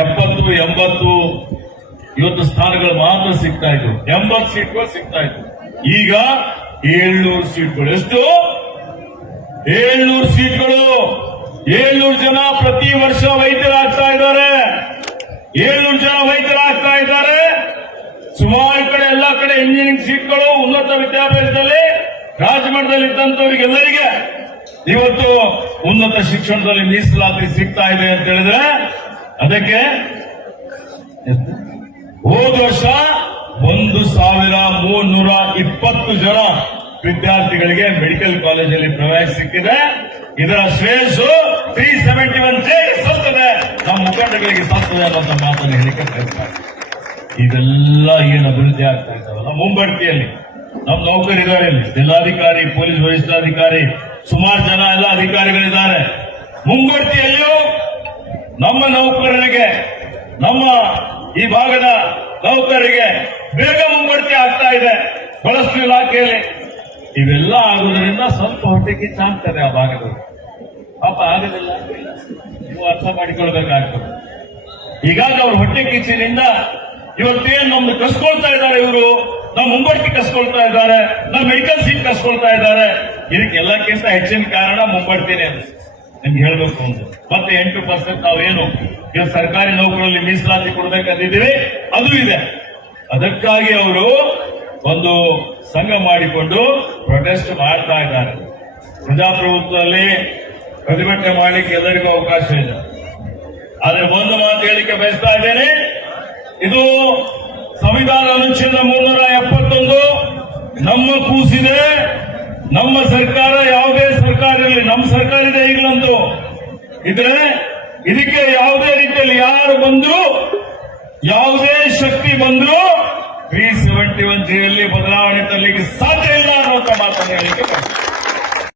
ಎಪ್ಪತ್ತು ಎಂಬತ್ತು, ಇವತ್ತು ಸ್ಥಾನಗಳು ಮಾತ್ರ ಸಿಗ್ತಾ ಇದ್ರು ಎಂಬತ್ತು ಸೀಟ್ಗಳು ಸಿಗ್ತಾ ಇದ್ರು ಈಗ ಏಳ್ನೂರು ಸೀಟ್ಗಳು. ಎಷ್ಟು? ಏಳ್ನೂರು ಸೀಟ್ಗಳು. ಏಳ್ನೂರು ಜನ ಪ್ರತಿ ವರ್ಷ ವೈದ್ಯರಾಗ್ತಾ ಇದ್ದಾರೆ. ಏಳ್ನೂರು ಜನ ವೈದ್ಯರಾಗ್ತಾ ಇದ್ದಾರೆ. ಸುಮಾರು ಕಡೆ ಎಲ್ಲ ಕಡೆ ಇಂಜಿನಿಯರಿಂಗ್ ಸೀಟ್ಗಳು ಉನ್ನತ ವಿದ್ಯಾಭ್ಯಾಸದಲ್ಲಿ ರಾಜಮಠದಲ್ಲಿ ಇದ್ದಂತವರಿಗೆಲ್ಲರಿಗೆ ಇವತ್ತು ಉನ್ನತ ಶಿಕ್ಷಣದಲ್ಲಿ ಮೀಸಲಾತಿ ಸಿಗ್ತಾ ಇದೆ ಅಂತ ಹೇಳಿದ್ರೆ ಅದಕ್ಕೆ? ಹೋದ ವರ್ಷ ಒಂದು ಸಾವಿರ ಮೂನ್ನೂರ ಇಪ್ಪತ್ತು ಜನ ವಿದ್ಯಾರ್ಥಿಗಳಿಗೆ ಮೆಡಿಕಲ್ ಕಾಲೇಜಲ್ಲಿ ಪ್ರವೇಶ ಸಿಕ್ಕಿದೆ ಇದರ ಶ್ರೇಯಸ್ಸು ತ್ರೀ ಸೆವೆಂಟಿ ಒನ್ ಸತ್ತದೆ ನಮ್ಮ ಮುಖಂಡಗಳಿಗೆ ಸತ್ತದೆ ಅನ್ನೋ ಮಾತನ್ನು ಹೇಳಿಕೆ. ಇದೆಲ್ಲ ಏನು ಅಭಿವೃದ್ಧಿ ಆಗ್ತಾ ಇದ್ದಾವಲ್ಲ ಮುಂಬಡ್ತಿಯಲ್ಲಿ, ನಮ್ಮ ನೌಕರಿದ್ದಾರೆ ಜಿಲ್ಲಾಧಿಕಾರಿ, ಪೊಲೀಸ್ ವರಿಷ್ಠಾಧಿಕಾರಿ, ಸುಮಾರು ಜನ ಎಲ್ಲ ಅಧಿಕಾರಿಗಳಿದ್ದಾರೆ ಮುಂಬಡ್ತಿಯಲ್ಲಿಯೂ ನಮ್ಮ ನೌಕರರಿಗೆ, ನಮ್ಮ ಈ ಭಾಗದ ನೌಕರರಿಗೆ ಬೇಗ ಮುಂಬಡ್ತಿ ಆಗ್ತಾ ಇದೆ. ಬಹಳಷ್ಟು ಇಲಾಖೆಯಲ್ಲಿ. ಇವೆಲ್ಲ ಆಗುವುದರಿಂದ ಸ್ವಲ್ಪ ಹೊಟ್ಟೆಗೆ ಚಾಗ್ತದೆ ಆ ಭಾಗದಲ್ಲಿ ಪಾಪ ಆಗೋದಿಲ್ಲ. ನೀವು ಅರ್ಥ ಮಾಡಿಕೊಳ್ಬೇಕಾಗ್ತದೆ. ಹೀಗಾಗಿ ಅವ್ರ ಹೊಟ್ಟೆ ಕಿಚ್ಚಿನಿಂದ ಇವತ್ತೇನು ನಮ್ದು ಕಸ್ಕೊಳ್ತಾ ಇದ್ದಾರೆ ಇವರು? ನಮ್ಮ ಮುಂಬಡ್ತಿ ಕಸ್ಕೊಳ್ತಾ ಇದ್ದಾರೆ. ನಮ್ಮ ಮೆಡಿಕಲ್ ಸೀಟ್ ಕಸ್ಕೊಳ್ತಾ ಇದ್ದಾರೆ. ಇದಕ್ಕೆಲ್ಲಕ್ಕಿಂತ ಹೆಚ್ಚಿನ ಕಾರಣ ಮುಂಬಡ್ತೀನಿ ಅಂತ. ನಿಮ್ಗೆ ಹೇಳಬೇಕು ಅಂತ ಮತ್ತೆ ಎಂಟು ಪರ್ಸೆಂಟ್ ನಾವೇನು? ಇವತ್ತು ಸರ್ಕಾರಿ ನೌಕರಲ್ಲಿ ಮೀಸಲಾತಿ ಕೊಡ್ಬೇಕಂದಿದ್ದೀವಿ, ಅದು ಇದೆ. ಅದಕ್ಕಾಗಿ ಅವರು ಒಂದು ಸಂಘ ಮಾಡಿಕೊಂಡು ಪ್ರೊಟೆಸ್ಟ್ ಮಾಡ್ತಾ ಇದ್ದಾರೆ. ಪ್ರಜಾಪ್ರಭುತ್ವದಲ್ಲಿ ಪ್ರತಿಭಟನೆ ಮಾಡಲಿಕ್ಕೆ ಎಲ್ಲರಿಗೂ ಅವಕಾಶ ಇದೆ. ಆದರೆ ಒಂದು ಮಾತು ಹೇಳಿಕೆ ಬಯಸ್ತಾ ಇದ್ದೇನೆ, ಇದು ಸಂವಿಧಾನ ಅನುಚ್ಛೇದ ಮುನ್ನೂರ ಎಪ್ಪತ್ತೊಂದು, ನಮ್ಮ ಕೂಸಿದೆ, ನಮ್ಮ ಸರ್ಕಾರ ಸರ್ಕಾರದಲ್ಲಿ ನಮ್ಮ ಸರ್ಕಾರ ಇದೆ ಈಗಲಂತೂ. ಇದ್ರೆ ಇದಕ್ಕೆ ಯಾವುದೇ ರೀತಿಯಲ್ಲಿ ಯಾರು ಬಂದ್ರು, ಯಾವುದೇ ಶಕ್ತಿ ಬಂದ್ರು ತ್ರೀ ಸೆವೆಂಟಿ ಒನ್ ಜಿಯಲ್ಲಿ ಬದಲಾವಣೆ ತರಲಿಕ್ಕೆ ಸಾಧ್ಯ ಇಲ್ಲ ಅನ್ನುವಂತ ಮಾತನ್ನು ಹೇಳಿಕೆ